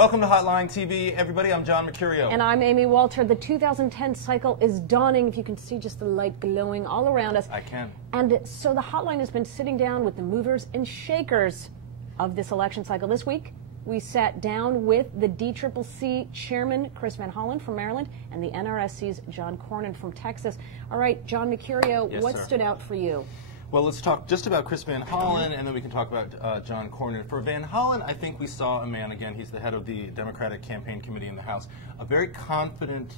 Welcome to Hotline TV, everybody. I'm John Mercurio. And I'm Amy Walter. The 2010 cycle is dawning. If you can see just the light glowing all around us. I can. And so the Hotline has been sitting down with the movers and shakers of this election cycle. This week, we sat down with the DCCC Chairman, Chris Van Hollen from Maryland, and the NRSC's John Cornyn from Texas. All right, John Mercurio, Yes, what sir. stood out for you? Well, let's talk just about Chris Van Hollen, and then we can talk about John Cornyn. For Van Hollen, I think we saw a man, again, he's the head of the Democratic Campaign Committee in the House, a very confident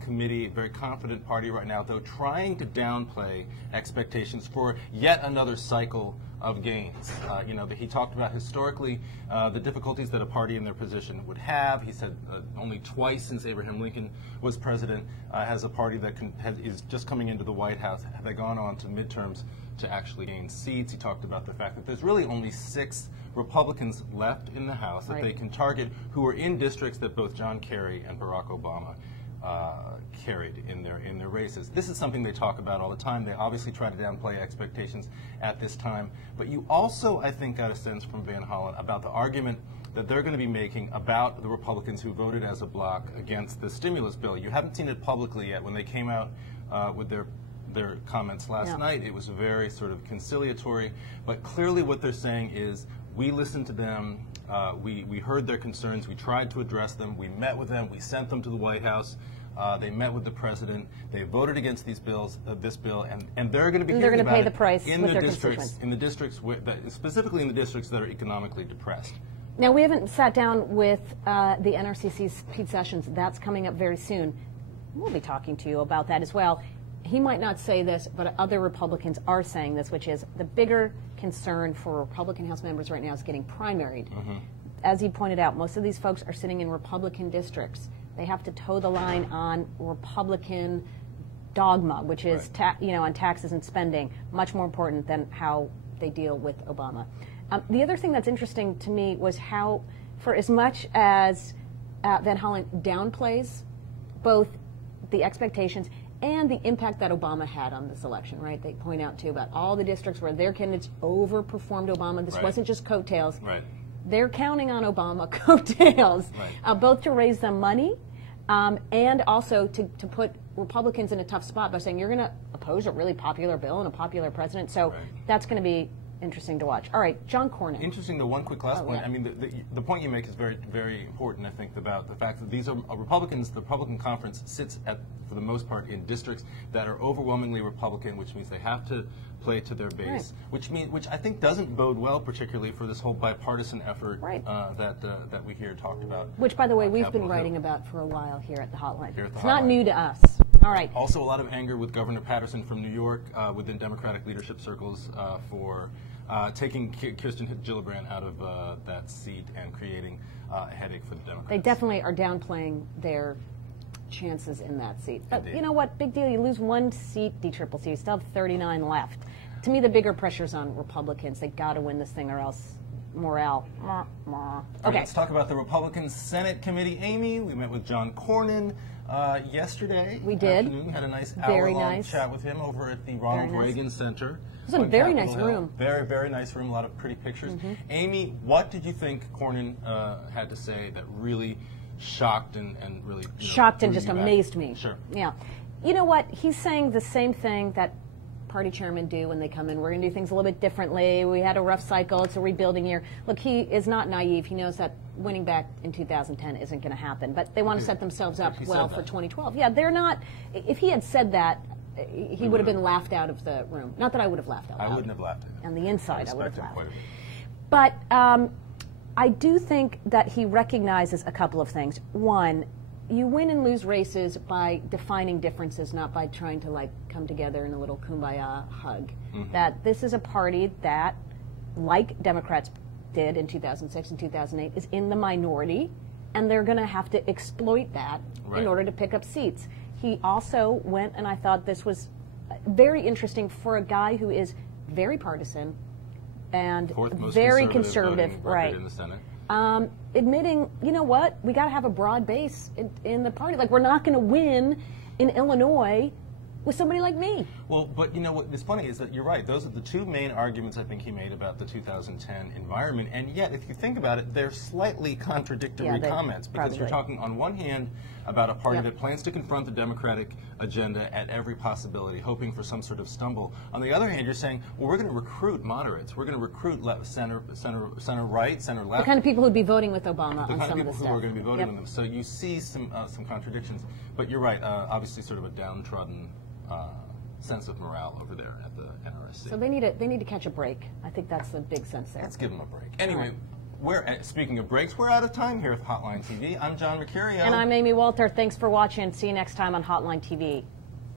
committee, very confident party right now, though trying to downplay expectations for yet another cycle of gains. You know, he talked about historically the difficulties that a party in their position would have. He said only twice since Abraham Lincoln was president has a party that is just coming into the White House, have they gone on to midterms to actually gain seats. He talked about the fact that there's really only 6 Republicans left in the House that they can target who are in districts that both John Kerry and Barack Obama carried in their races. This is something they talk about all the time. They obviously try to downplay expectations at this time. But you also, I think, got a sense from Van Hollen about the argument that they're going to be making about the Republicans who voted as a bloc against the stimulus bill. You haven't seen it publicly yet. When they came out with their comments last night, it was very sort of conciliatory. But clearly what they're saying is, we listened to them, we heard their concerns, we tried to address them, we met with them, we sent them to the White House. They met with the president. They voted against these bills, this bill, and they're going to be hearing about pay the price in with the their districts, specifically in the districts that are economically depressed. Now, we haven't sat down with the NRCC's Pete Sessions. That's coming up very soon. We'll be talking to you about that as well. He might not say this, but other Republicans are saying this, which is the bigger concern for Republican House members right now is getting primaried. As he pointed out, most of these folks are sitting in Republican districts. They have to toe the line on Republican dogma, which is on taxes and spending, much more important than how they deal with Obama. The other thing that's interesting to me was how, for as much as Van Hollen downplays both the expectations and the impact that Obama had on this election, right? They point out, too, about all the districts where their candidates overperformed Obama. This wasn't just coattails. They're counting on Obama coattails, both to raise them money and also to put Republicans in a tough spot by saying, you're going to oppose a really popular bill and a popular president. So that's going to be interesting to watch. All right, John Cornyn. Interesting, the one quick last point. I mean, the point you make is very, very important, I think, about the fact that these are Republicans. The Republican conference sits, for the most part, in districts that are overwhelmingly Republican, which means they have to play to their base, which I think doesn't bode well, particularly for this whole bipartisan effort that we hear talked about. Which, by the way, we've been writing about for a while here at the Hotline. It's not new to us. All right. Also, a lot of anger with Governor Patterson from New York within Democratic leadership circles for taking Kirsten Gillibrand out of that seat and creating a headache for the Democrats. They definitely are downplaying their chances in that seat. But you know what? Big deal. You lose 1 seat, DCCC. You still have 39 left. To me, the bigger pressure's on Republicans. They got to win this thing or else morale. Okay. Let's talk about the Republican Senate Committee. Amy, we met with John Cornyn yesterday. We did. Afternoon. Had a nice hour-long chat with him over at the Ronald Reagan Center. It was a very nice room. Very, very nice room. A lot of pretty pictures. Amy, what did you think Cornyn had to say that really shocked and really shocked and just amazed me? Sure. Yeah. You know what? He's saying the same thing that party chairmen do when they come in. We're going to do things a little bit differently. We had a rough cycle. It's a rebuilding year. Look, he is not naive. He knows that winning back in 2010 isn't going to happen. But they want to set themselves up well for 2012. Yeah, they're not. If he had said that, he would have been laughed out of the room. Not that I would have laughed out. I wouldn't have laughed. On the inside, I would have laughed. Quite a bit. But I do think that he recognizes a couple of things. One, you win and lose races by defining differences, not by trying to come together in a little kumbaya hug. That this is a party that, like Democrats did in 2006 and 2008, is in the minority, and they're going to have to exploit that in order to pick up seats. He also went, and I thought this was very interesting for a guy who is very partisan and very conservative, in the Senate. Admitting, you know what, we got to have a broad base in the party. Like, we're not going to win in Illinois with somebody like me. Well, but you know what is funny is that you're right. Those are the two main arguments I think he made about the 2010 environment, and yet, if you think about it, they're slightly contradictory comments, because you're talking on one hand about a party that plans to confront the Democratic agenda at every possibility, hoping for some sort of stumble. On the other hand, you're saying, well, we're going to recruit moderates. We're going to recruit center right, center left. The kind of people who'd be voting with Obama on some of the stuff. The kind of people who are going to be voting with them. So you see some contradictions. But you're right, obviously sort of a downtrodden sense of morale over there at the NRSC. So they need to catch a break. I think that's the big sense there. Let's give them a break. Anyway, speaking of breaks, we're out of time here at Hotline TV. I'm John Mercurio. And I'm Amy Walter. Thanks for watching. See you next time on Hotline TV.